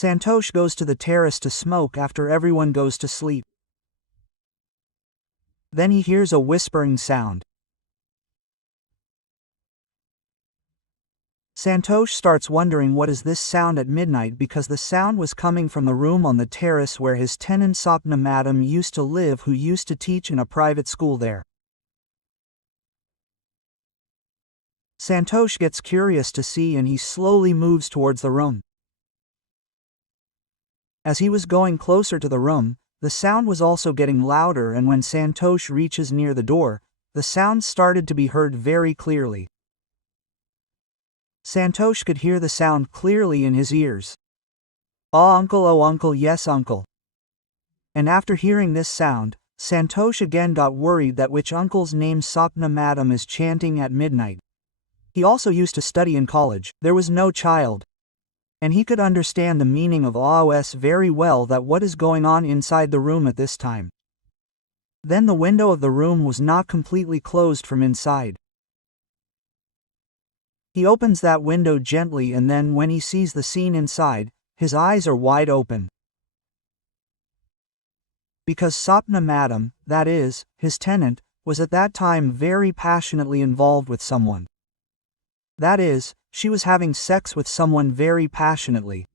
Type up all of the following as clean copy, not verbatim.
Santosh goes to the terrace to smoke after everyone goes to sleep. Then he hears a whispering sound. Santosh starts wondering what is this sound at midnight, because the sound was coming from the room on the terrace where his tenant Sapna Madam used to live, who used to teach in a private school there. Santosh gets curious to see, and he slowly moves towards the room. As he was going closer to the room, the sound was also getting louder, and when Santosh reaches near the door, the sound started to be heard very clearly. Santosh could hear the sound clearly in his ears. Oh uncle, yes uncle." And after hearing this sound, Santosh again got worried that which uncle's name Sapna Madam is chanting at midnight. He also used to study in college. There was no child, and he could understand the meaning of OS very well, that what is going on inside the room at this time. Then the window of the room was not completely closed from inside. He opens that window gently, and then when he sees the scene inside, his eyes are wide open. Because Sapna Madam, that is, his tenant, was at that time very passionately involved with someone. That is, she was having sex with someone very passionately.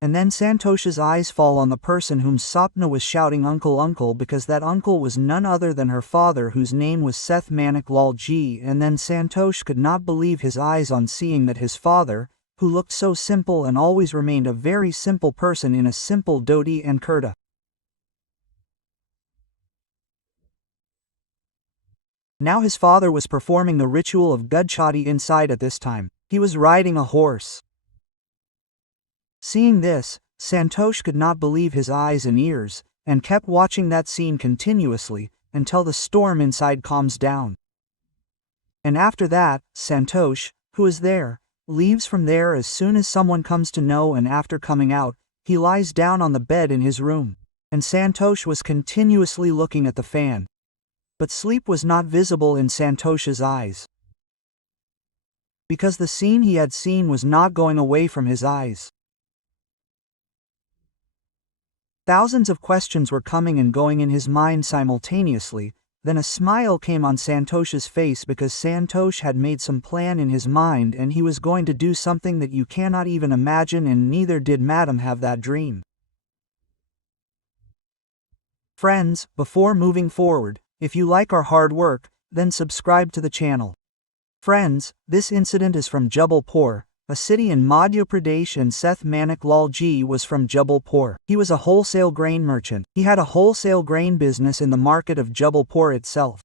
And then Santosh's eyes fall on the person whom Sapna was shouting uncle, because that uncle was none other than her father, whose name was Seth Manik Lal Ji. And then Santosh could not believe his eyes on seeing that his father, who looked so simple and always remained a very simple person in a simple dhoti and kurta. Now his father was performing the ritual of Gudchati inside at this time. He was riding a horse. Seeing this, Santosh could not believe his eyes and ears, and kept watching that scene continuously, until the storm inside calms down. And after that, Santosh, who is there, leaves from there as soon as someone comes to know, and after coming out, he lies down on the bed in his room. And Santosh was continuously looking at the fan. But sleep was not visible in Santosh's eyes, because the scene he had seen was not going away from his eyes. Thousands of questions were coming and going in his mind simultaneously. Then a smile came on Santosh's face, because Santosh had made some plan in his mind, and he was going to do something that you cannot even imagine, and neither did Madam have that dream. Friends, before moving forward, if you like our hard work, then subscribe to the channel. Friends, this incident is from Jabalpur, a city in Madhya Pradesh, and Seth Manik Lal Ji was from Jabalpur. He was a wholesale grain merchant. He had a wholesale grain business in the market of Jabalpur itself.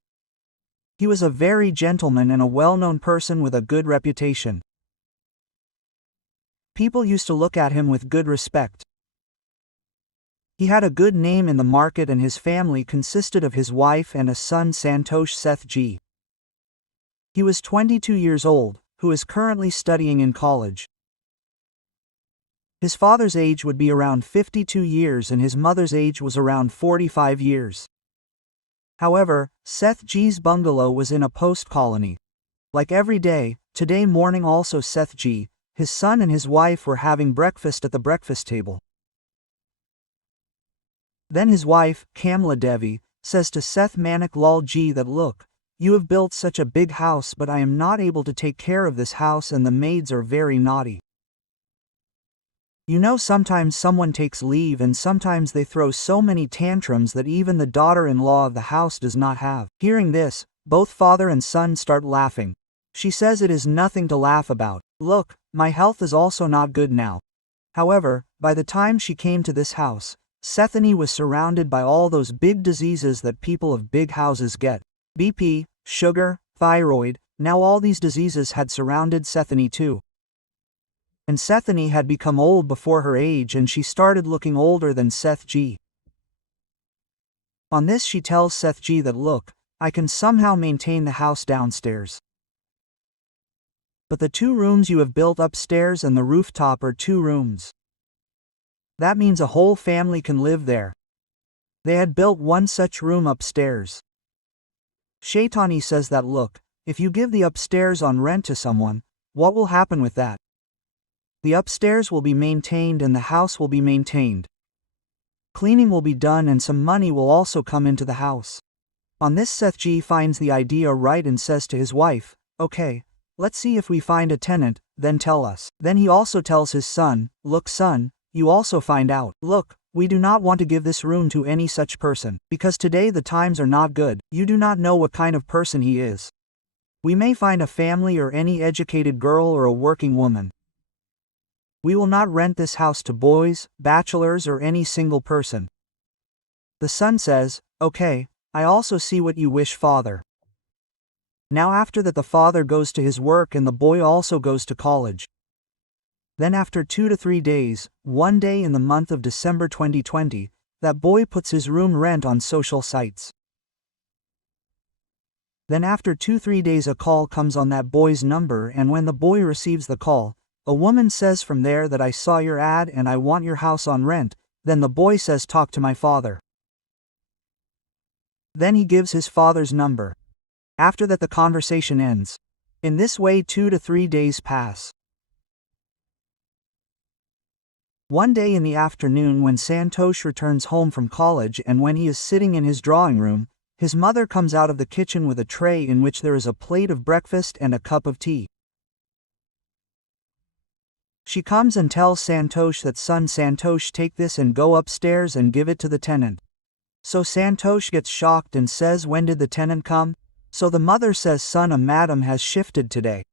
He was a very gentleman and a well-known person with a good reputation. People used to look at him with good respect. He had a good name in the market, and his family consisted of his wife and a son, Santosh Seth Ji. He was 22 years old, who is currently studying in college. His father's age would be around 52 years and his mother's age was around 45 years. However, Seth Ji's bungalow was in a post colony. Like every day, today morning also Seth Ji, his son and his wife were having breakfast at the breakfast table. Then his wife, Kamla Devi, says to Seth Manik Lal Ji that, "Look, you have built such a big house, but I am not able to take care of this house and the maids are very naughty. You know, sometimes someone takes leave and sometimes they throw so many tantrums that even the daughter-in-law of the house does not have." Hearing this, both father and son start laughing. She says it is nothing to laugh about. "Look, my health is also not good now." However, by the time she came to this house, Sethany was surrounded by all those big diseases that people of big houses get. BP, sugar, thyroid, now all these diseases had surrounded Sethany too. And Sethany had become old before her age, and she started looking older than Seth Ji. On this she tells Seth Ji that, "Look, I can somehow maintain the house downstairs. But the 2 rooms you have built upstairs and the rooftop are 2 rooms. That means a whole family can live there." They had built one such room upstairs. Shaitani says that, "Look, If you give the upstairs on rent to someone, what will happen with that? The upstairs will be maintained and the house will be maintained. Cleaning will be done and some money will also come into the house. On this, Seth G finds the idea right and says to his wife, "Okay, let's see if we find a tenant, then tell us." Then he also tells his son, "Look son, you also find out. Look, we do not want to give this room to any such person, because today the times are not good. You do not know what kind of person he is. We may find a family or any educated girl or a working woman. We will not rent this house to boys, bachelors or any single person." The son says, "Okay, I also see what you wish, father." Now after that the father goes to his work and the boy also goes to college. Then after 2 to 3 days, one day in the month of December 2020, that boy puts his room rent on social sites. Then after 2-3 days a call comes on that boy's number, and when the boy receives the call, a woman says from there that "I saw your ad and I want your house on rent." Then the boy says, "Talk to my father." Then he gives his father's number. After that the conversation ends. In this way 2 to 3 days pass. One day in the afternoon when Santosh returns home from college and when he is sitting in his drawing room, his mother comes out of the kitchen with a tray in which there is a plate of breakfast and a cup of tea. She comes and tells Santosh that "Son Santosh, take this and go upstairs and give it to the tenant." So Santosh gets shocked and says, "When did the tenant come?" So the mother says, "Son, a madam has shifted today.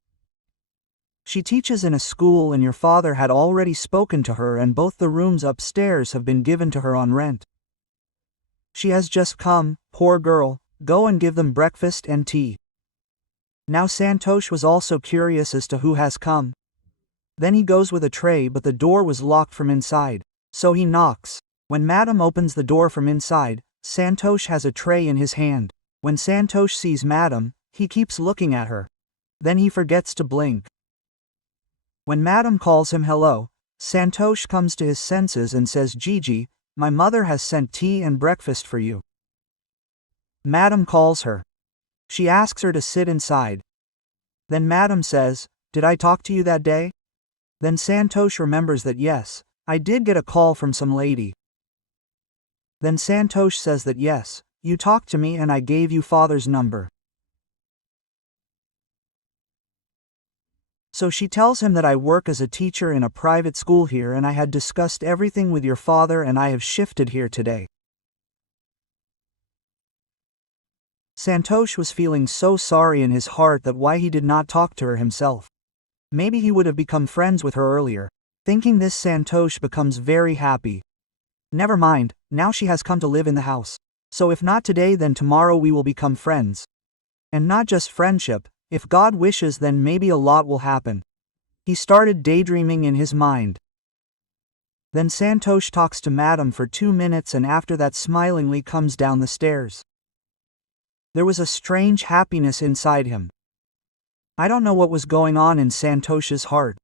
She teaches in a school and your father had already spoken to her and both the rooms upstairs have been given to her on rent. She has just come, poor girl, go and give them breakfast and tea." Now Santosh was also curious as to who has come. Then he goes with a tray but the door was locked from inside. So he knocks. When madam opens the door from inside, Santosh has a tray in his hand. When Santosh sees madam, he keeps looking at her. Then he forgets to blink. When madam calls him hello, Santosh comes to his senses and says, "Gigi, my mother has sent tea and breakfast for you." Madam calls her. She asks her to sit inside. Then madam says, "Did I talk to you that day?" Then Santosh remembers that yes, I did get a call from some lady. Then Santosh says that yes, you talked to me and I gave you father's number. So she tells him that I work as a teacher in a private school here and I had discussed everything with your father and I have shifted here today. Santosh was feeling so sorry in his heart that why he did not talk to her himself. Maybe he would have become friends with her earlier. Thinking this, Santosh becomes very happy. Never mind, now she has come to live in the house. So if not today then tomorrow we will become friends. And not just friendship, if God wishes then maybe a lot will happen. He started daydreaming in his mind. Then Santosh talks to madam for 2 minutes and after that smilingly comes down the stairs. There was a strange happiness inside him. I don't know what was going on in Santosh's heart.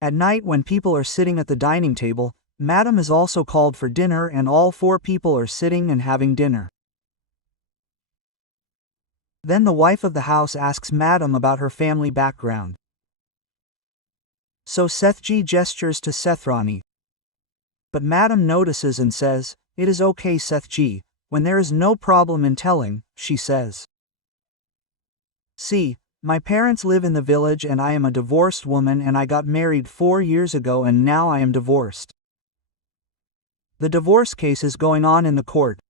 At night when people are sitting at the dining table, madam is also called for dinner and all 4 people are sitting and having dinner. Then the wife of the house asks madam about her family background. So Sethji gestures to Sethrani. But madam notices and says, "It is okay Sethji, when there is no problem in telling," she says. "See, my parents live in the village and I am a divorced woman and I got married 4 years ago and now I am divorced. The divorce case is going on in the court.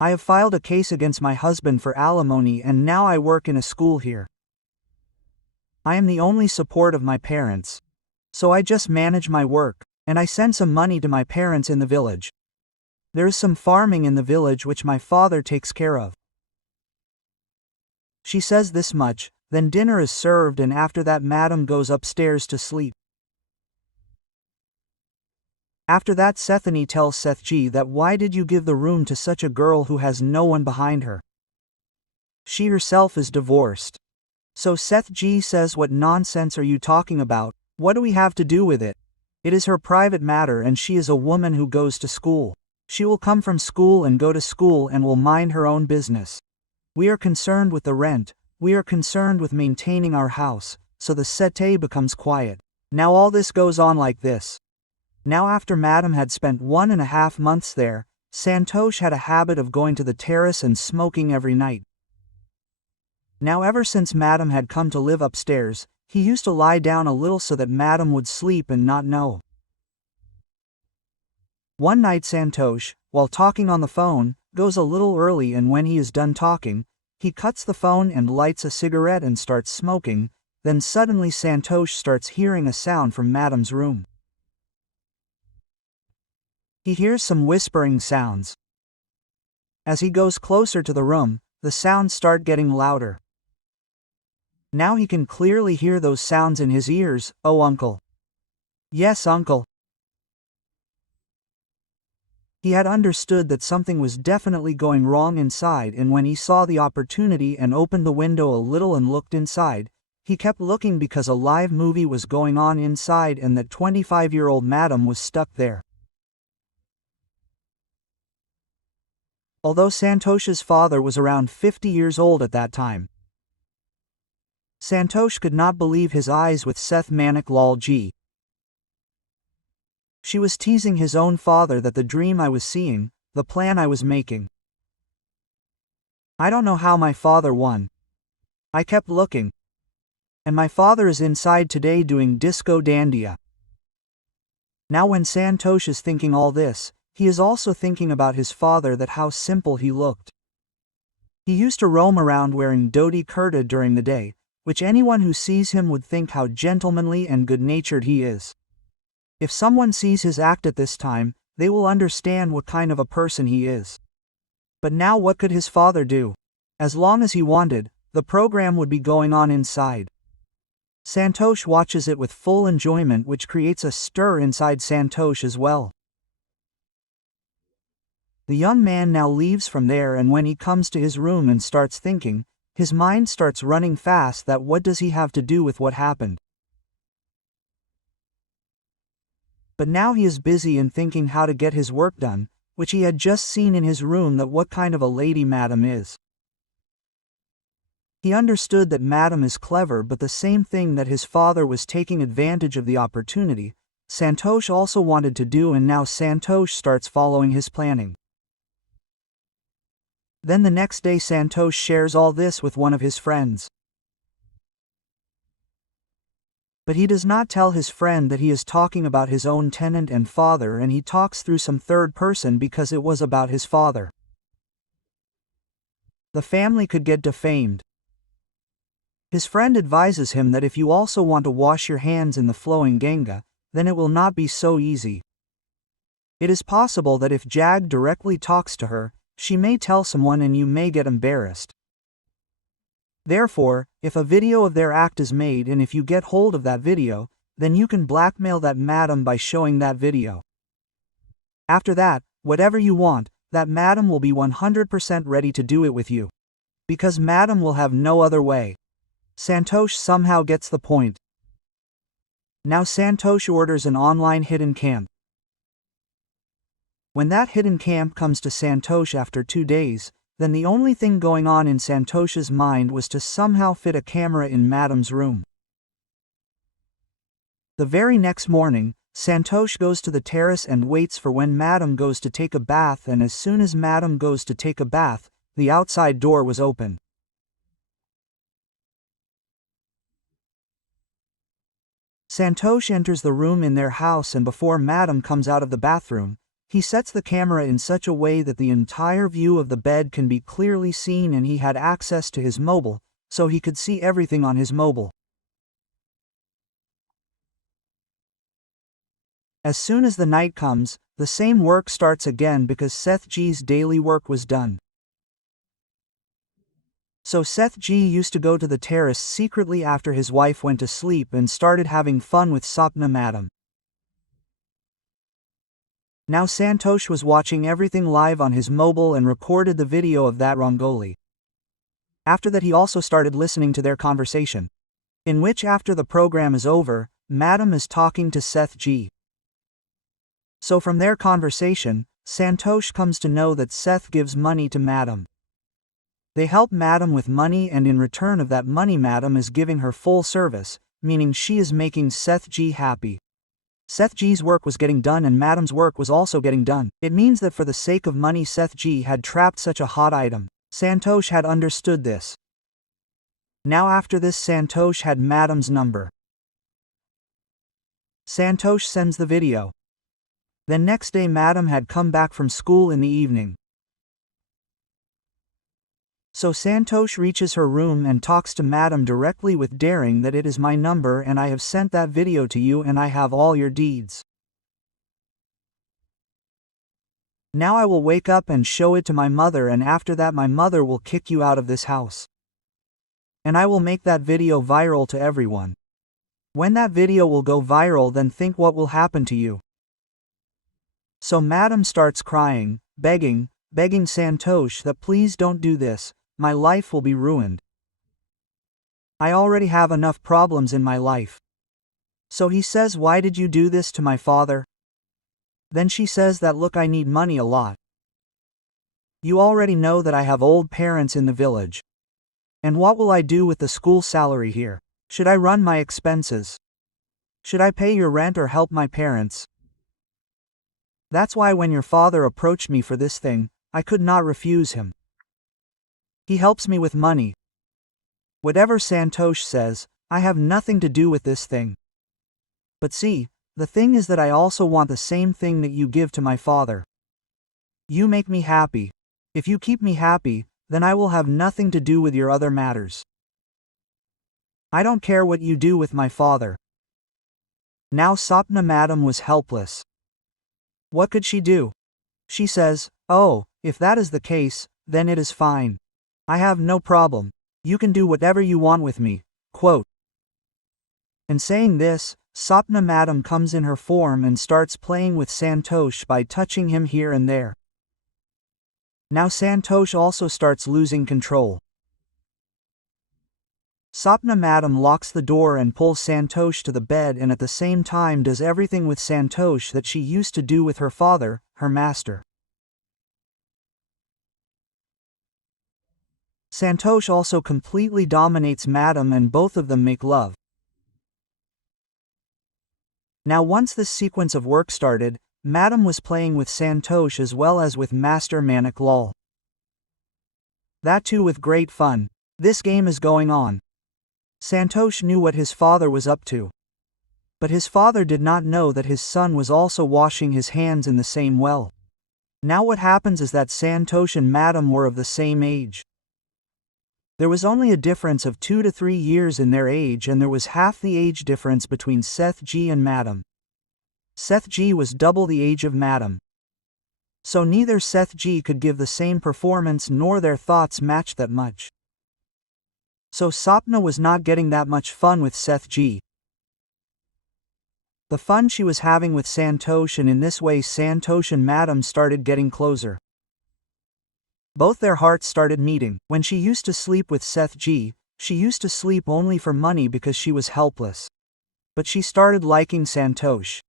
I have filed a case against my husband for alimony and now I work in a school here. I am the only support of my parents. So I just manage my work, and I send some money to my parents in the village. There is some farming in the village which my father takes care of." She says this much, then dinner is served and after that madam goes upstairs to sleep. After that Sethani tells Sethji that why did you give the room to such a girl who has no one behind her? She herself is divorced. So Sethji says, "What nonsense are you talking about? What do we have to do with it? It is her private matter and she is a woman who goes to school. She will come from school and go to school and will mind her own business. We are concerned with the rent, we are concerned with maintaining our house, so the settee becomes quiet. Now all this goes on like this. Now after Madam had spent 1.5 months there, Santosh had a habit of going to the terrace and smoking every night. Now ever since Madam had come to live upstairs, he used to lie down a little so that Madam would sleep and not know. One night Santosh, while talking on the phone, goes a little early, and when he is done talking, he cuts the phone and lights a cigarette and starts smoking. Then suddenly Santosh starts hearing a sound from Madam's room. He hears some whispering sounds. As he goes closer to the room, the sounds start getting louder. Now he can clearly hear those sounds in his ears. "Oh, uncle." "Yes, uncle." He had understood that something was definitely going wrong inside, and when he saw the opportunity and opened the window a little and looked inside, he kept looking because a live movie was going on inside and that 25-year-old Madam was stuck there. Although Santosh's father was around 50 years old at that time, Santosh could not believe his eyes with Seth Manik Lal Ji. She was teasing his own father that the dream I was seeing, the plan I was making. I don't know how my father won. I kept looking. And my father is inside today doing disco dandia. Now when Santosh is thinking all this, he is also thinking about his father, that how simple he looked. He used to roam around wearing dhoti kurta during the day, which anyone who sees him would think how gentlemanly and good-natured he is. If someone sees his act at this time, they will understand what kind of a person he is. But now what could his father do? As long as he wanted, the program would be going on inside. Santosh watches it with full enjoyment, which creates a stir inside Santosh as well. The young man now leaves from there, and when he comes to his room and starts thinking, his mind starts running fast that what does he have to do with what happened? But now he is busy in thinking how to get his work done, which he had just seen in his room, that what kind of a lady Madam is. He understood that Madam is clever, but the same thing that his father was taking advantage of the opportunity, Santosh also wanted to do, and now Santosh starts following his planning. Then the next day Santosh shares all this with one of his friends. But he does not tell his friend that he is talking about his own tenant and father, and he talks through some third person because it was about his father. The family could get defamed. His friend advises him that if you also want to wash your hands in the flowing Ganga, then it will not be so easy. It is possible that if Jag directly talks to her, she may tell someone and you may get embarrassed. Therefore, if a video of their act is made and if you get hold of that video, then you can blackmail that Madam by showing that video. After that, whatever you want, that Madam will be 100% ready to do it with you. Because Madam will have no other way. Santosh somehow gets the point. Now Santosh orders an online hidden camp. When that hidden camp comes to Santosh after 2 days, then the only thing going on in Santosh's mind was to somehow fit a camera in Madam's room. The very next morning, Santosh goes to the terrace and waits for when Madam goes to take a bath, and as soon as Madam goes to take a bath, the outside door was open. Santosh enters the room in their house, and before Madam comes out of the bathroom, he sets the camera in such a way that the entire view of the bed can be clearly seen, and he had access to his mobile, so he could see everything on his mobile. As soon as the night comes, the same work starts again because Seth G's daily work was done. So Seth G used to go to the terrace secretly after his wife went to sleep and started having fun with Sapna Madam. Now Santosh was watching everything live on his mobile and recorded the video of that Rangoli. After that he also started listening to their conversation, in which after the program is over, Madam is talking to Seth G. So from their conversation, Santosh comes to know that Seth gives money to Madam. They help Madam with money, and in return of that money Madam is giving her full service, meaning she is making Seth G happy. Seth G's work was getting done and Madam's work was also getting done. It means that for the sake of money Seth G had trapped such a hot item. Santosh had understood this. Now after this Santosh had Madam's number. Santosh sends the video. Then next day Madam had come back from school in the evening. So Santosh reaches her room and talks to Madam directly with daring that it is my number and I have sent that video to you and I have all your deeds. Now I will wake up and show it to my mother, and after that my mother will kick you out of this house. And I will make that video viral to everyone. When that video will go viral, then think what will happen to you. So Madam starts crying, begging Santosh that please don't do this, my life will be ruined. I already have enough problems in my life. So he says, why did you do this to my father? Then she says that look, I need money a lot. You already know that I have old parents in the village. And what will I do with the school salary here? Should I run my expenses? Should I pay your rent or help my parents? That's why when your father approached me for this thing, I could not refuse him. He helps me with money. Whatever Santosh says, I have nothing to do with this thing. But see, the thing is that I also want the same thing that you give to my father. You make me happy. If you keep me happy, then I will have nothing to do with your other matters. I don't care what you do with my father. Now Sapna Madam was helpless. What could she do? She says, oh, if that is the case, then it is fine. I have no problem. You can do whatever you want with me, quote. And saying this, Sapna Madam comes in her form and starts playing with Santosh by touching him here and there. Now Santosh also starts losing control. Sapna Madam locks the door and pulls Santosh to the bed, and at the same time does everything with Santosh that she used to do with her father, her master. Santosh also completely dominates Madam and both of them make love. Now once this sequence of work started, Madam was playing with Santosh as well as with Master Manik Lal. That too with great fun. This game is going on. Santosh knew what his father was up to. But his father did not know that his son was also washing his hands in the same well. Now what happens is that Santosh and Madam were of the same age. There was only a difference of 2 to 3 years in their age, and there was half the age difference between Seth G and Madam. Seth G was double the age of Madam. So neither Seth G could give the same performance nor their thoughts matched that much. So Sapna was not getting that much fun with Seth G. The fun she was having with Santosh, and in this way Santosh and Madam started getting closer. Both their hearts started meeting. When she used to sleep with Seth G, she used to sleep only for money because she was helpless. But she started liking Santosh.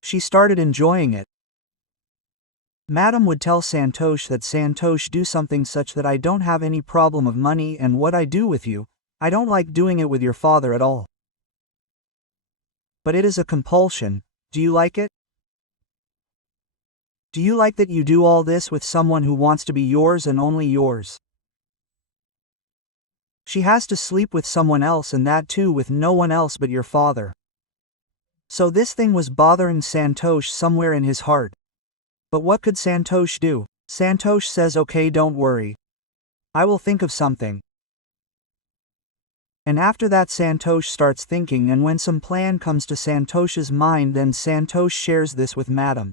She started enjoying it. Madam would tell Santosh that Santosh, do something such that I don't have any problem of money, and what I do with you, I don't like doing it with your father at all. But it is a compulsion. Do you like it? Do you like that you do all this with someone who wants to be yours and only yours? She has to sleep with someone else, and that too with no one else but your father. So this thing was bothering Santosh somewhere in his heart. But what could Santosh do? Santosh says, okay, don't worry. I will think of something. And after that Santosh starts thinking, and when some plan comes to Santosh's mind, then Santosh shares this with Madam.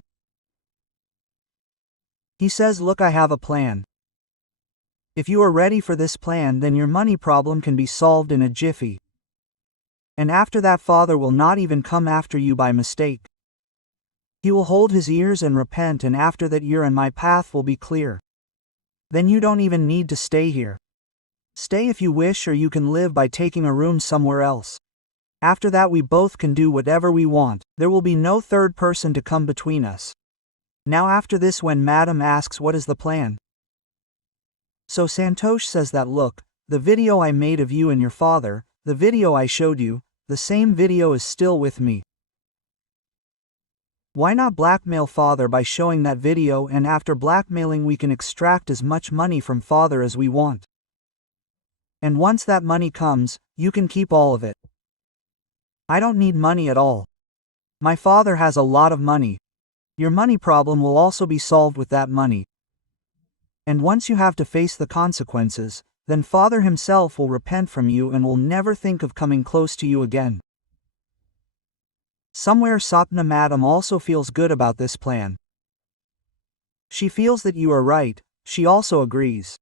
He says, look, I have a plan. If you are ready for this plan, then your money problem can be solved in a jiffy. And after that father will not even come after you by mistake. He will hold his ears and repent, and after that your and my path will be clear. Then you don't even need to stay here. Stay if you wish, or you can live by taking a room somewhere else. After that we both can do whatever we want. There will be no third person to come between us. Now after this, when Madam asks what is the plan, So Santosh says that look, the video I made of you and your father, the video I showed you, the same video is still with me. Why not blackmail father by showing that video, and after blackmailing we can extract as much money from father as we want. And once that money comes, you can keep all of it. I don't need money at all. My father has a lot of money. Your money problem will also be solved with that money. And once you have to face the consequences, then father himself will repent from you and will never think of coming close to you again. Somewhere Sapna Madam also feels good about this plan. She feels that you are right, she also agrees.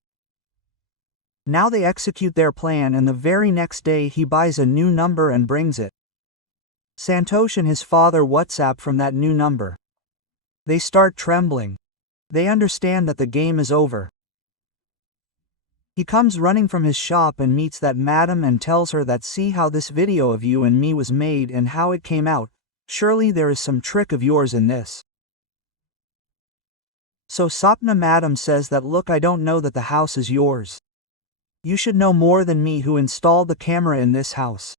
Now they execute their plan, and the very next day he buys a new number and brings it. Santosh and his father WhatsApp from that new number. They start trembling. They understand that the game is over. He comes running from his shop and meets that madam and tells her that see how this video of you and me was made and how it came out, surely there is some trick of yours in this. So Sapna Madam says that look, I don't know that the house is yours. You should know more than me who installed the camera in this house.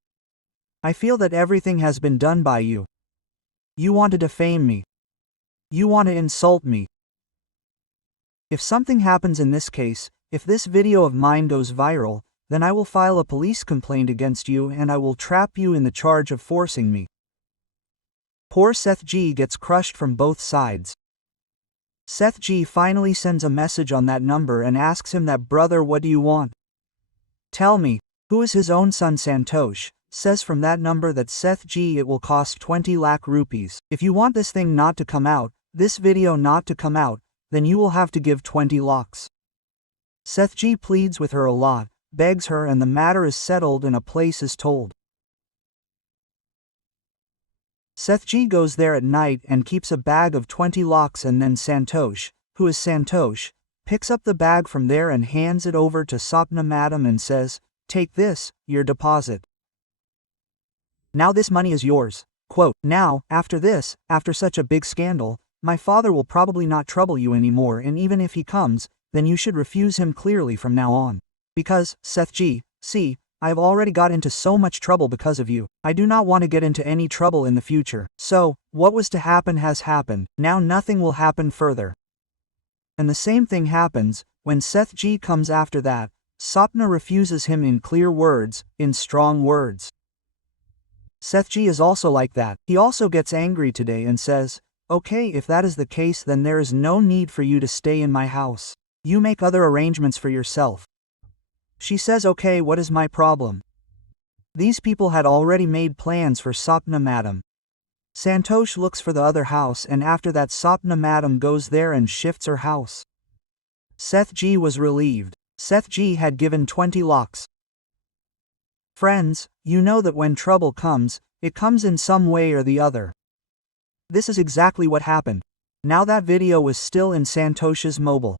I feel that everything has been done by you. You want to defame me. You want to insult me. If something happens in this case, if this video of mine goes viral, then I will file a police complaint against you and I will trap you in the charge of forcing me. Poor Seth G gets crushed from both sides. Seth G finally sends a message on that number and asks him that brother, what do you want? Tell me, who is his own son Santosh, says from that number that Seth G it will cost 20 lakh rupees. If you want this thing not to come out, this video not to come out, then you will have to give 20 lakhs. Seth G pleads with her a lot, begs her, and the matter is settled and a place is told. Seth G goes there at night and keeps a bag of 20 lakhs, and then Santosh, who is Santosh, picks up the bag from there and hands it over to Sapna Madam and says, take this, your deposit. Now this money is yours. Quote, now, after this, after such a big scandal, my father will probably not trouble you anymore, and even if he comes, then you should refuse him clearly from now on. Because, Seth G, see, I have already got into so much trouble because of you. I do not want to get into any trouble in the future. So, what was to happen has happened. Now nothing will happen further. And the same thing happens, when Seth G comes after that, Sapna refuses him in clear words, in strong words. Seth G is also like that. He also gets angry today and says, okay, if that is the case, then there is no need for you to stay in my house. You make other arrangements for yourself. She says, okay, what is my problem? These people had already made plans for Sapna Madam. Santosh looks for the other house, and after that Sapna Madam goes there and shifts her house. Seth G was relieved. Seth G had given 20 lakhs. Friends, you know that when trouble comes, it comes in some way or the other. This is exactly what happened. Now that video was still in Santosh's mobile.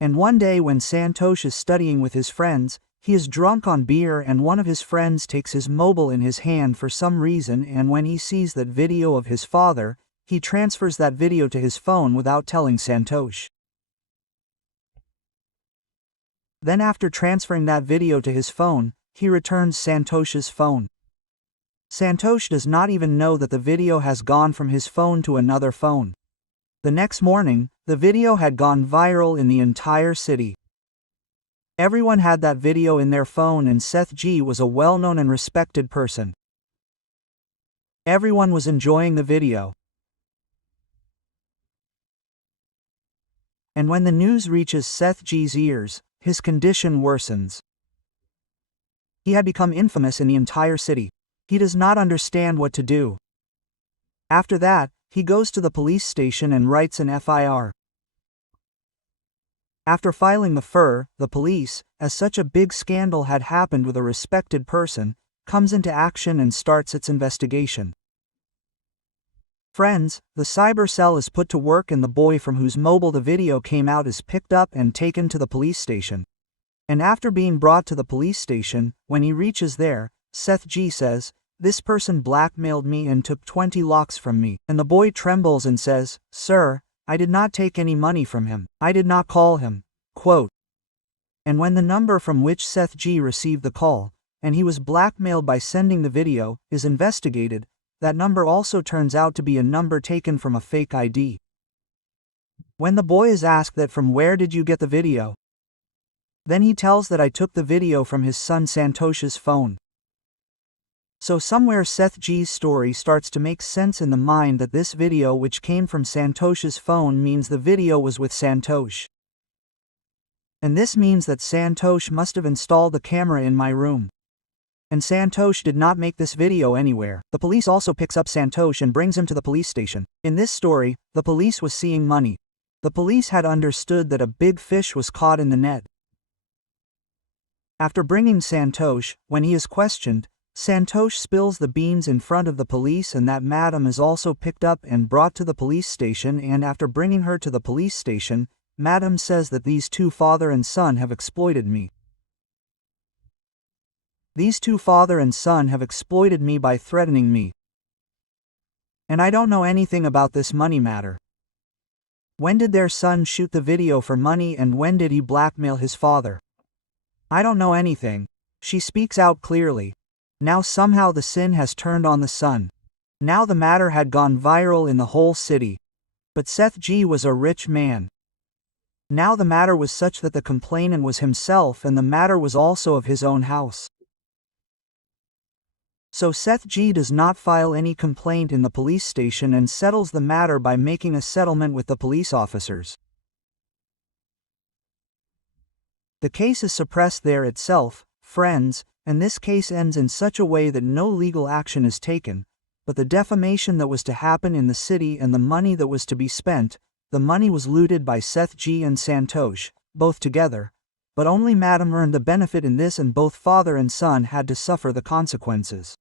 And one day when Santosh is studying with his friends, he is drunk on beer and one of his friends takes his mobile in his hand for some reason, and when he sees that video of his father, he transfers that video to his phone without telling Santosh. Then after transferring that video to his phone, he returns Santosh's phone. Santosh does not even know that the video has gone from his phone to another phone. The next morning, the video had gone viral in the entire city. Everyone had that video in their phone, and Seth G was a well-known and respected person. Everyone was enjoying the video. And when the news reaches Seth G's ears, his condition worsens. He had become infamous in the entire city. He does not understand what to do. After that, he goes to the police station and writes an FIR. After filing the FIR, the police, as such a big scandal had happened with a respected person, comes into action and starts its investigation. Friends, the cyber cell is put to work, and the boy from whose mobile the video came out is picked up and taken to the police station. And after being brought to the police station, when he reaches there, Seth G says, this person blackmailed me and took 20 lakhs from me. And the boy trembles and says, sir, I did not take any money from him. I did not call him. Quote. And when the number from which Seth G received the call, and he was blackmailed by sending the video, is investigated, that number also turns out to be a number taken from a fake ID. When the boy is asked that from where did you get the video, then he tells that I took the video from his son Santosh's phone. So somewhere Seth G's story starts to make sense in the mind that this video which came from Santosh's phone means the video was with Santosh. And this means that Santosh must have installed the camera in my room. And Santosh did not make this video anywhere. The police also picks up Santosh and brings him to the police station. In this story, the police was seeing money. The police had understood that a big fish was caught in the net. After bringing Santosh, when he is questioned, Santosh spills the beans in front of the police, and that madam is also picked up and brought to the police station, and after bringing her to the police station, madam says that these two father and son have exploited me. These two father and son have exploited me by threatening me. And I don't know anything about this money matter. When did their son shoot the video for money, and when did he blackmail his father? I don't know anything. She speaks out clearly. Now somehow the sin has turned on the son. Now the matter had gone viral in the whole city. But Seth G was a rich man. Now the matter was such that the complainant was himself, and the matter was also of his own house. So Seth G does not file any complaint in the police station and settles the matter by making a settlement with the police officers. The case is suppressed there itself, friends, and this case ends in such a way that no legal action is taken, but the defamation that was to happen in the city and the money that was to be spent, the money was looted by Seth G and Santosh, both together, but only madam earned the benefit in this, and both father and son had to suffer the consequences.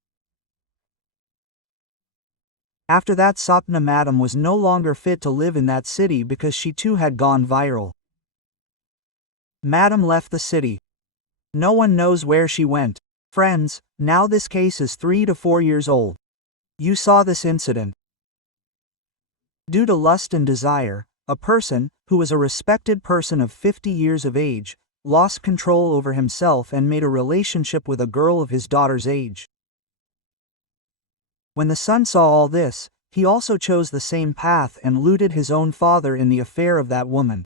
After that, Sapna madam was no longer fit to live in that city because she too had gone viral. Madam left the city. No one knows where she went. Friends, now this case is 3 to 4 years old. You saw this incident. Due to lust and desire, a person, who was a respected person of 50 years of age, lost control over himself and made a relationship with a girl of his daughter's age. When the son saw all this, he also chose the same path and looted his own father in the affair of that woman.